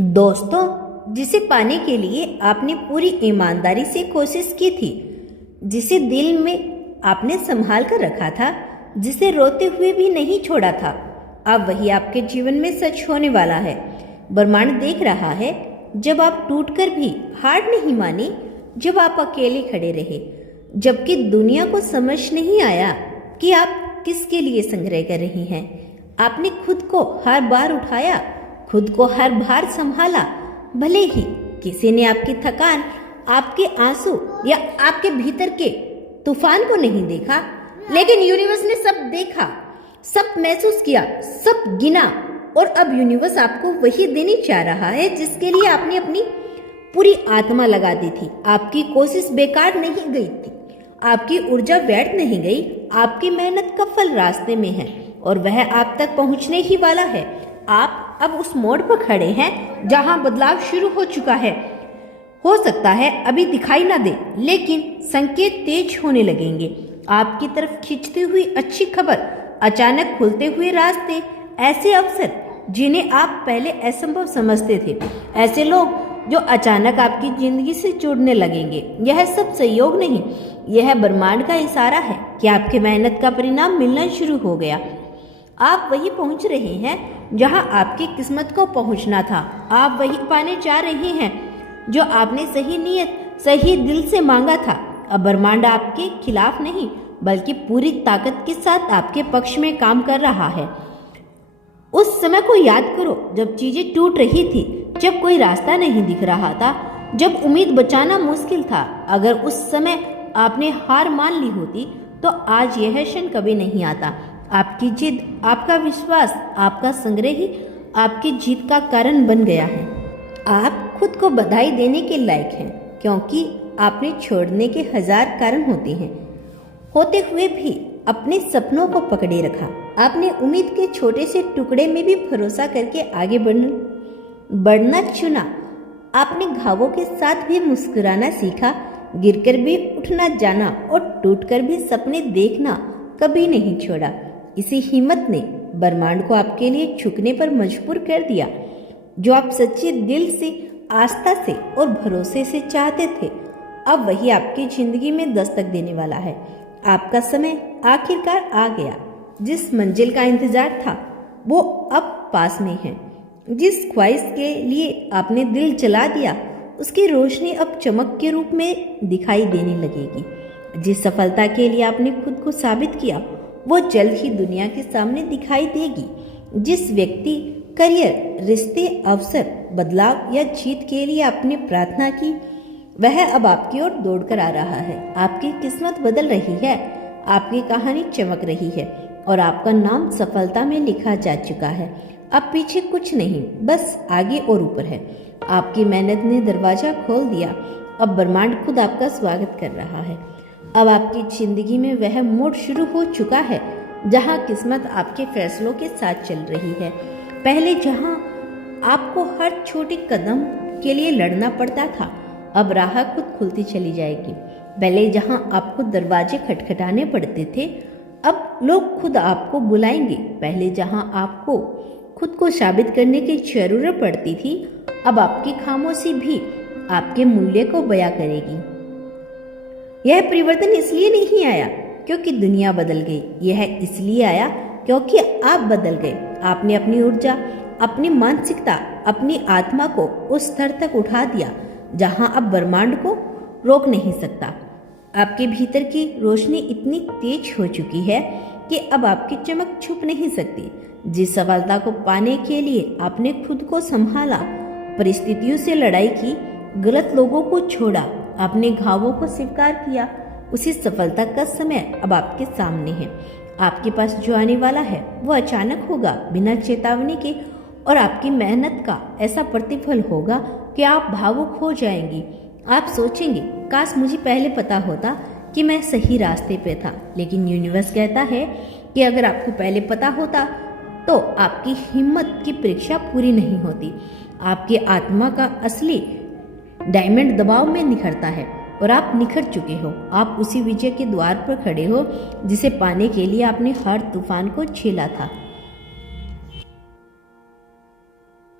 दोस्तों, जिसे पाने के लिए आपने पूरी ईमानदारी से कोशिश की थी, जिसे दिल में आपने संभाल कर रखा था, जिसे रोते हुए भी नहीं छोड़ा था, अब वही आपके जीवन में सच होने वाला है। ब्रह्मांड देख रहा है, जब आप टूटकर भी हार नहीं मानी, जब आप अकेले खड़े रहे, जबकि दुनिया को समझ नहीं आया कि आप किसके लिए संग्रह कर रही हैं। आपने खुद को हर बार उठाया, खुद को हर बार संभाला, भले ही किसी ने आपकी थकान, आपके आंसू या आपके भीतर के तूफान को नहीं देखा, लेकिन यूनिवर्स ने सब देखा, सब महसूस किया, सब गिना, और अब यूनिवर्स आपको वही देने चाह रहा है जिसके लिए आपने अपनी पूरी आत्मा लगा दी थी। आपकी कोशिश बेकार नहीं गई थी, आपकी ऊर्जा व्यर्थ नहीं गई, आपकी मेहनत का फल रास्ते में है और वह आप तक पहुंचने ही वाला है। आप अब उस मोड़ पर खड़े हैं जहां बदलाव शुरू हो चुका है। हो सकता है अभी दिखाई ना दे, लेकिन संकेत तेज होने लगेंगे। आपकी तरफ खींचती हुई अच्छी खबर, अचानक खुलते हुए रास्ते, ऐसे अवसर जिन्हें आप पहले असंभव समझते थे, ऐसे लोग जो अचानक आपकी जिंदगी से जुड़ने लगेंगे। यह सब संयोग नहीं, यह ब्रह्मांड का इशारा है कि आपकी मेहनत का परिणाम मिलना शुरू हो गया। आप वही पहुंच रहे हैं जहां आपकी किस्मत को पहुंचना था। आप वही पाने जा रहे हैं जो आपने सही नीयत, सही दिल से मांगा था। अब ब्रह्मांड आपके खिलाफ नहीं, बल्कि पूरी ताकत के साथ आपके पक्ष में काम कर रहा है। उस समय को याद करो जब चीजें टूट रही थी, जब कोई रास्ता नहीं दिख रहा था, जब उम्मीद बचाना मुश्किल था। अगर उस समय आपने हार मान ली होती तो आज यह क्षण कभी नहीं आता। आपकी जिद, आपका विश्वास, आपका संग्रह ही आपकी जीत का कारण बन गया है। आप खुद को बधाई देने के लायक हैं, क्योंकि आपने छोड़ने के 1000 कारण होते हैं, होते हुए भी अपने सपनों को पकड़े रखा। आपने उम्मीद के छोटे से टुकड़े में भी भरोसा करके आगे बढ़ना चुना। आपने घावों के साथ भी मुस्कुराना सीखा, गिरकर भी उठना जाना और टूटकर भी सपने देखना कभी नहीं छोड़ा। इसी हिम्मत ने ब्रह्मांड को आपके लिए झुकने पर मजबूर कर दिया। जो आप सच्चे दिल से, आस्था से और भरोसे से चाहते थे, अब वही आपकी जिंदगी में दस्तक देने वाला है। आपका समय आखिरकार आ गया। जिस मंजिल का इंतजार था वो अब पास में है। जिस ख्वाहिश के लिए आपने दिल जला दिया, उसकी रोशनी अब चमक के रूप में दिखाई देने लगेगी। जिस सफलता के लिए आपने खुद को साबित किया, वो जल्द ही दुनिया के सामने दिखाई देगी। जिस व्यक्ति, करियर, रिश्ते, अवसर, बदलाव या जीत के लिए आपने प्रार्थना की, वह अब आपकी ओर दौड़कर आ रहा है। आपकी किस्मत बदल रही है, आपकी कहानी चमक रही है और आपका नाम सफलता में लिखा जा चुका है। अब पीछे कुछ नहीं, बस आगे और ऊपर है। आपकी मेहनत ने दरवाजा खोल दिया। अब ब्रह्मांड खुद आपका स्वागत कर रहा है। अब आपकी जिंदगी में वह मोड़ शुरू हो चुका है जहां किस्मत आपके फैसलों के साथ चल रही है। पहले जहां आपको हर छोटे कदम के लिए लड़ना पड़ता था, अब राह खुद खुलती चली जाएगी। पहले जहां आपको दरवाजे खटखटाने पड़ते थे, अब लोग खुद आपको बुलाएंगे। पहले जहां आपको खुद को साबित करने की जरूरत पड़ती थी, अब आपकी खामोशी भी आपके मूल्य को बयां करेगी। यह परिवर्तन इसलिए नहीं आया क्योंकि दुनिया बदल गई, यह इसलिए आया क्योंकि आप बदल गए। आपने अपनी ऊर्जा, अपनी मानसिकता, अपनी आत्मा को उस स्तर तक उठा दिया जहां अब ब्रह्मांड को रोक नहीं सकता। आपके भीतर की रोशनी इतनी तेज हो चुकी है कि अब आपकी चमक छुप नहीं सकती। जिस सफलता को पाने के लिए आपने खुद को संभाला, परिस्थितियों से लड़ाई की, गलत लोगों को छोड़ा, अपने घावों को स्वीकार किया, उसी सफलता का समय अब आपके सामने है। आपके पास जो आने वाला है वो अचानक होगा, बिना चेतावनी के, और आपकी मेहनत का ऐसा प्रतिफल होगा कि आप भावुक हो जाएंगी। आप सोचेंगे, काश मुझे पहले पता होता कि मैं सही रास्ते पे था। लेकिन यूनिवर्स कहता है कि अगर आपको पहले पता होता तो आपकी हिम्मत की परीक्षा पूरी नहीं होती। आपकी आत्मा का असली डायमंड दबाव में निखरता है और आप निखर चुके हो। आप उसी विजय के द्वार पर खड़े हो जिसे पाने के लिए आपने हर तूफान को झेला था।